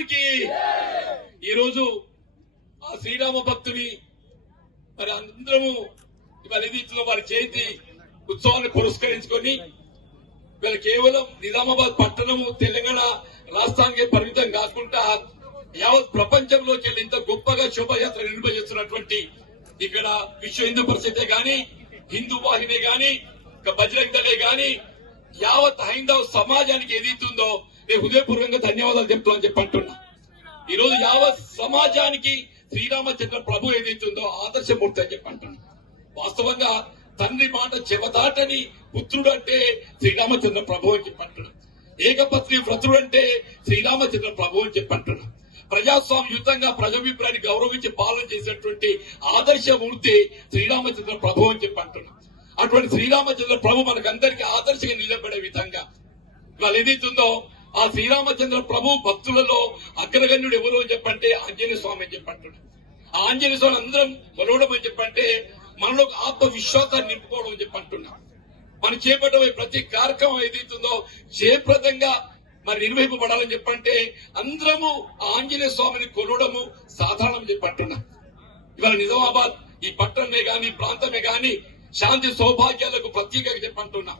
భగవానికి ఈ రోజు ఆ శ్రీరామ భక్తుని మరి అందరము ఇవాళ ఏదైతుందో వారి చేతి ఉత్సవాన్ని పురస్కరించుకొని ఇవాళ కేవలం నిజామాబాద్ పట్టణము తెలంగాణ రాష్ట్రానికి పరిమితం కాకుండా యావత్ ప్రపంచంలోకి వెళ్ళి ఇంత గొప్పగా శోభాయాత్ర నిర్వహిస్తున్నటువంటి ఇక్కడ విశ్వ హిందూ పరిషతే గాని హిందూ వాహిని గాని బజరంగ్ దళే గాని యావత్ హైందవ సమాజానికి ఏదైతుందో నేను హృదయపూర్వకంగా ధన్యవాదాలు చెప్తామని చెప్పంటున్నా. ఈ రోజు యావత్ సమాజానికి శ్రీరామచంద్ర ప్రభు ఏదైతుందో ఆదర్శమూర్తి అని చెప్పంటున్నా. వాస్తవంగా తండ్రి మాట చెవదాటని పుత్రుడు అంటే శ్రీరామచంద్ర ప్రభు అని చెప్పంటున్నా. ఏకపత్ని వ్రతుడు అంటే శ్రీరామచంద్ర ప్రభు అని చెప్పంటున్నా. ప్రజాస్వామ్యయుతంగా ప్రజాభిప్రాయాన్ని గౌరవించి పాలన చేసినటువంటి ఆదర్శమూర్తి శ్రీరామచంద్ర ప్రభు అని చెప్పంటున్నా. అటువంటి శ్రీరామచంద్ర ప్రభు మనకందరికీ ఆదర్శంగా నిలబడే విధంగా ఇవాళ ఏదైతుందో ఆ శ్రీరామచంద్ర ప్రభు భక్తులలో అగ్రగణ్యుడు ఎవరు అని చెప్పంటే ఆంజనేయ స్వామి అని చెప్పంటున్నా. ఆ ఆంజనేయ స్వామి అందరం కొలవడం అని చెప్పంటే మనలో ఆత్మవిశ్వాసాన్ని నింపుకోవడం అని చెప్పంటున్నా. మనం చేపట్టబోయే ప్రతి కార్యక్రమం ఏదైతుందో జయప్రదంగా మరి నిర్వహింపబడాలని చెప్పంటే అందరము ఆంజనేయ స్వామిని కొలవడము సాధారణం చెప్పంటున్నా. ఇవాళ నిజామాబాద్ ఈ పట్టణమే గాని ప్రాంతమే గాని శాంతి సౌభాగ్యాలకు ప్రత్యేకంగా చెప్పంటున్నా.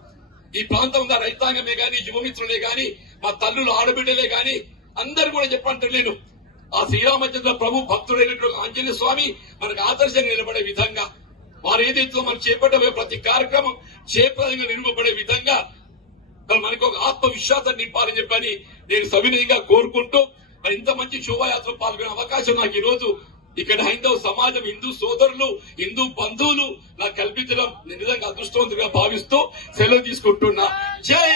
ఈ ప్రాంతం రైతాంగమే గాని యువమిత్రులే గాని మా తల్లులు ఆడబిడ్డలే గాని అందరు కూడా చెప్పంటలేను ఆ శ్రీరామచంద్ర ప్రభు భక్తుడైనటువంటి ఆంజనేయ స్వామి మనకు ఆదర్శంగా నిలబడే విధంగా వారు ఏదైతే మనం చేపట్టబోయే ప్రతి కార్యక్రమం చేపదంగా నిలువబడే విధంగా మనకు ఒక ఆత్మవిశ్వాసాన్ని నింపాలని చెప్పని నేను సవినయంగా కోరుకుంటూ మరి ఇంత మంచి శోభాయాత్ర పాల్గొనే అవకాశం నాకు ఈ రోజు ఇక్కడ హైందవ సమాజం హిందూ సోదరులు హిందూ బంధువులు నాకు కల్పించడం నిజంగా అదృష్టవంతుగా భావిస్తూ సెలవు తీసుకుంటున్నా. జై